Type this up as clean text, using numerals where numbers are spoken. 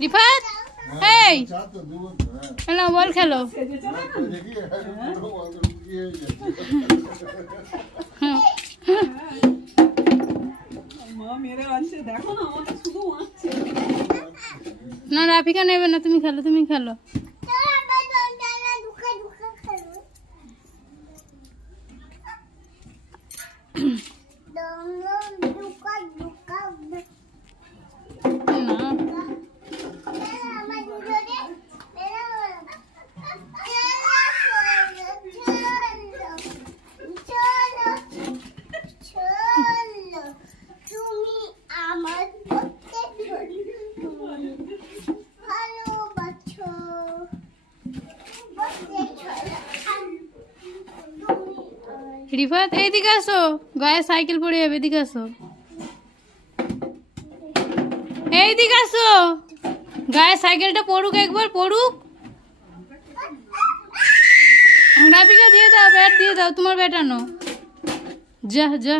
রিফাত এই খেলো বল খেলো না রাফিকা নেবে না তুমি খেলো তুমি খেলো রিফাত এইদিকে আসো গায়ে সাইকেল পড়ে যাবে এদিকে আসো এইদিকে আসো গায়ে সাইকেলটা পড়ুক একবার পড়ুক রাফিকা দিয়ে দাও ব্যাট দিয়ে দাও তোমার ব্যাট আনো যা যা